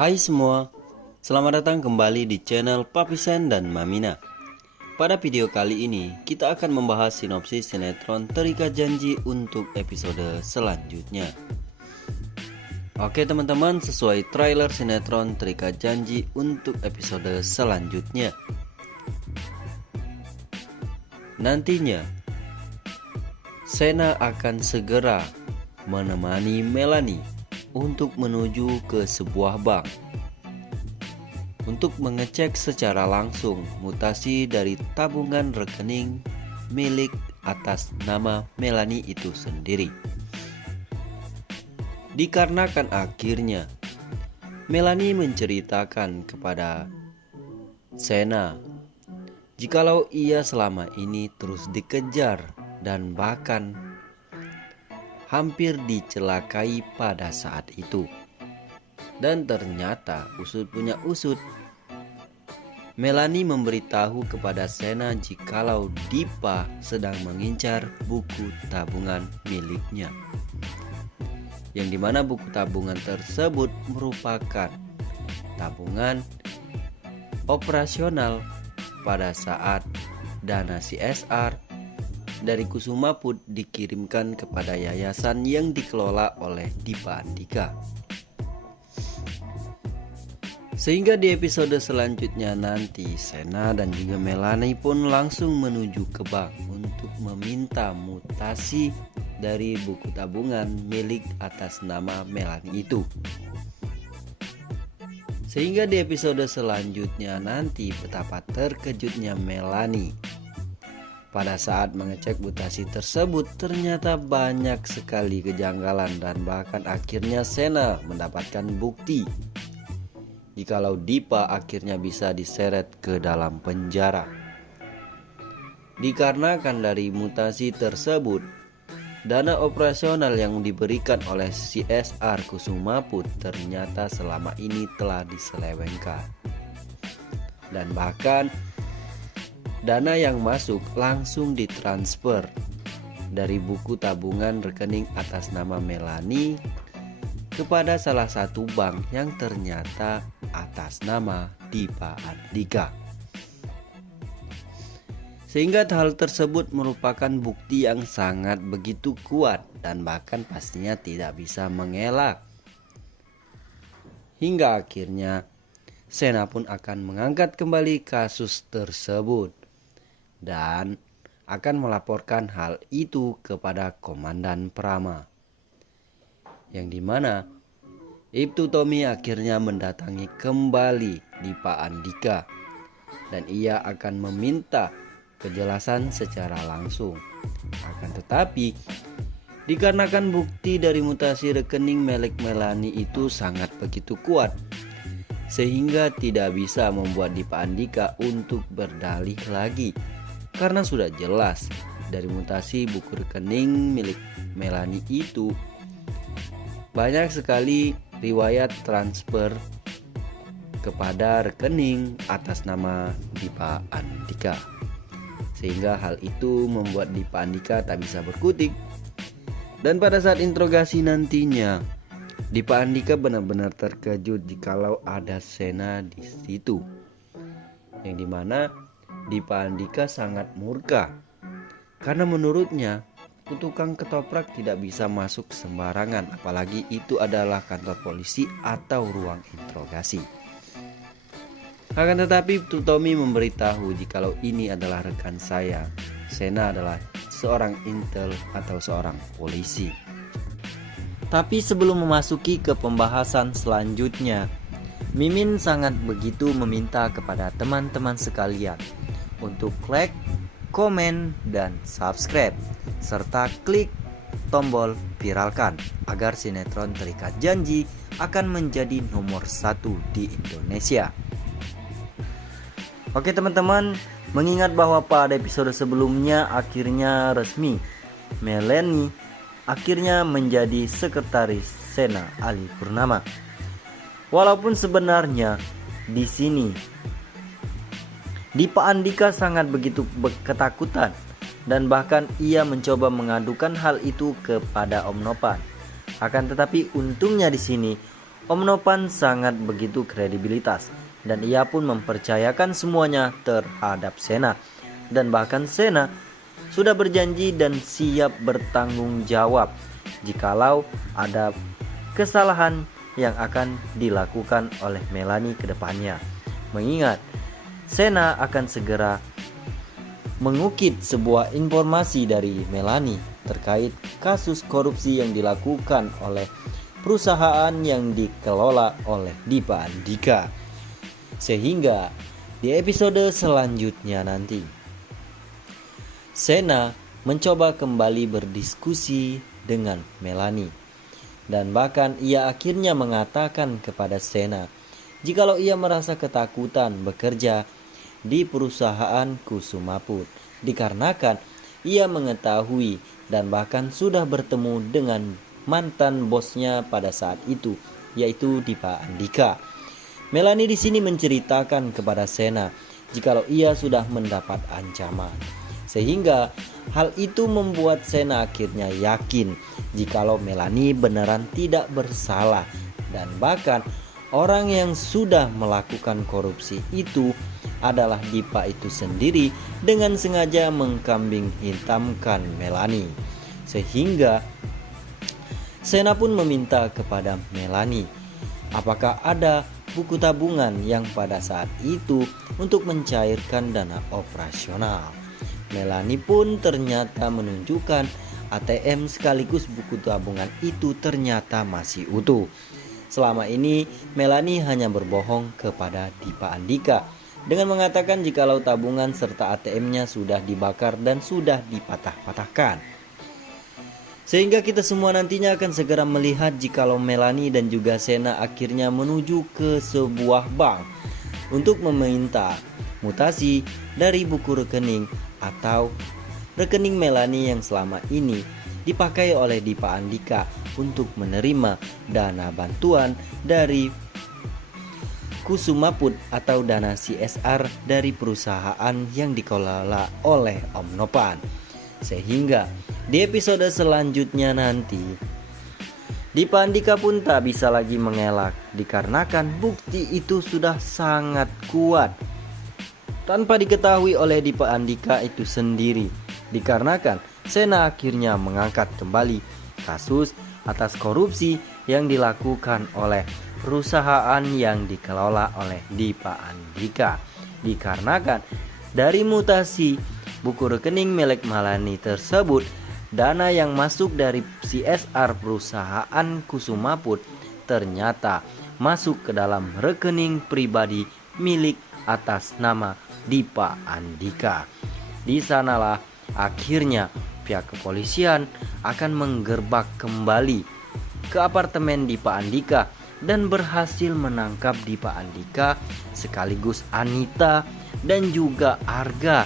Hai semua, selamat datang kembali di channel Papi Sen dan Mamina. Pada video kali ini, kita akan membahas sinopsis sinetron Terikat Janji untuk episode selanjutnya. Oke teman-teman, sesuai trailer sinetron Terikat Janji untuk episode selanjutnya. Nantinya, Sena akan segera menemani Melanie untuk menuju ke sebuah bank untuk mengecek secara langsung mutasi dari tabungan rekening milik atas nama Melanie itu sendiri. Dikarenakan akhirnya Melanie menceritakan kepada Sena jikalau ia selama ini terus dikejar dan bahkan hampir dicelakai pada saat itu. Dan ternyata usut punya usut, Melanie memberitahu kepada Sena jikalau Dipa sedang mengincar buku tabungan miliknya, yang dimana buku tabungan tersebut merupakan tabungan operasional pada saat dana CSR dari Kusuma Put dikirimkan kepada yayasan yang dikelola oleh Dipa Andika. Sehingga di episode selanjutnya nanti Sena dan juga Melanie pun langsung menuju ke bank untuk meminta mutasi dari buku tabungan milik atas nama Melanie itu. Sehingga di episode selanjutnya nanti betapa terkejutnya Melanie pada saat mengecek mutasi tersebut. Ternyata banyak sekali kejanggalan dan bahkan akhirnya Sena mendapatkan bukti jikalau Dipa akhirnya bisa diseret ke dalam penjara. Dikarenakan dari mutasi tersebut, dana operasional yang diberikan oleh CSR Kusuma Put ternyata selama ini telah diselewengkan. Dan bahkan dana yang masuk langsung ditransfer dari buku tabungan rekening atas nama Melanie kepada salah satu bank yang ternyata atas nama Dipa Andika. Sehingga hal tersebut merupakan bukti yang sangat begitu kuat dan bahkan pastinya tidak bisa mengelak. Hingga akhirnya Sena pun akan mengangkat kembali kasus tersebut dan akan melaporkan hal itu kepada Komandan Prama, yang dimana Ibtu Tommy akhirnya mendatangi kembali Dipa Andika dan ia akan meminta kejelasan secara langsung. Akan tetapi dikarenakan bukti dari mutasi rekening milik Melanie itu sangat begitu kuat, sehingga tidak bisa membuat Dipa Andika untuk berdalih lagi, karena sudah jelas dari mutasi buku rekening milik Melanie itu banyak sekali riwayat transfer kepada rekening atas nama Dipa Andika, sehingga hal itu membuat Dipa Andika tak bisa berkutik. Dan pada saat interogasi nantinya, Dipa Andika benar-benar terkejut jikalau ada Sena di situ, yang dimana Dipa Andika sangat murka karena menurutnya tukang ketoprak tidak bisa masuk sembarangan, apalagi itu adalah kantor polisi atau ruang interogasi. Akan tetapi Tommy memberitahu jikalau ini adalah rekan saya. Sena adalah seorang intel atau seorang polisi. Tapi sebelum memasuki ke pembahasan selanjutnya, Mimin sangat begitu meminta kepada teman-teman sekalian untuk like, komen, dan subscribe, serta klik tombol viralkan agar sinetron Terikat Janji akan menjadi nomor 1 di Indonesia. Oke teman-teman, mengingat bahwa pada episode sebelumnya akhirnya resmi Melanie akhirnya menjadi sekretaris Sena Ali Purnama. Walaupun sebenarnya di sini Dipa Andika sangat begitu ketakutan dan bahkan ia mencoba mengadukan hal itu kepada Om Nopan. Akan tetapi untungnya di sini Om Nopan sangat begitu kredibilitas dan ia pun mempercayakan semuanya terhadap Sena. Dan bahkan Sena sudah berjanji dan siap bertanggung jawab jikalau ada kesalahan yang akan dilakukan oleh Melanie ke depannya. Mengingat Sena akan segera mengukit sebuah informasi dari Melanie terkait kasus korupsi yang dilakukan oleh perusahaan yang dikelola oleh Dipa Andika. Sehingga di episode selanjutnya nanti Sena mencoba kembali berdiskusi dengan Melanie. Dan bahkan ia akhirnya mengatakan kepada Sena jikalau ia merasa ketakutan bekerja di perusahaan Kusumaput dikarenakan ia mengetahui dan bahkan sudah bertemu dengan mantan bosnya pada saat itu, yaitu Dipa Andika. Melanie di sini menceritakan kepada Sena jikalau ia sudah mendapat ancaman. Sehingga hal itu membuat Sena akhirnya yakin jikalau Melanie beneran tidak bersalah. Dan bahkan orang yang sudah melakukan korupsi itu adalah Dipa itu sendiri dengan sengaja mengkambing hitamkan Melanie. Sehingga Sena pun meminta kepada Melanie apakah ada buku tabungan yang pada saat itu untuk mencairkan dana operasional. Melanie pun ternyata menunjukkan ATM sekaligus buku tabungan itu ternyata masih utuh. Selama ini Melanie hanya berbohong kepada Dipa Andika dengan mengatakan jikalau tabungan serta ATM-nya sudah dibakar dan sudah dipatah-patahkan. Sehingga kita semua nantinya akan segera melihat jikalau Melanie dan juga Sena akhirnya menuju ke sebuah bank untuk meminta mutasi dari buku rekening atau rekening Melanie yang selama ini dipakai oleh Dipa Andika untuk menerima dana bantuan dari Kusumaput atau dana CSR dari perusahaan yang dikelola oleh Om Nopan. Sehingga di episode selanjutnya nanti Dipa Andika pun tak bisa lagi mengelak dikarenakan bukti itu sudah sangat kuat tanpa diketahui oleh Dipa Andika itu sendiri. Dikarenakan Sena akhirnya mengangkat kembali kasus atas korupsi yang dilakukan oleh perusahaan yang dikelola oleh Dipa Andika. Dikarenakan dari mutasi buku rekening milik Melanie tersebut, dana yang masuk dari CSR perusahaan Kusumaput ternyata masuk ke dalam rekening pribadi milik atas nama Dipa Andika. Di sanalah akhirnya pihak kepolisian akan menggerbak kembali ke apartemen Dipa Andika dan berhasil menangkap Dipa Andika sekaligus Anita dan juga Arga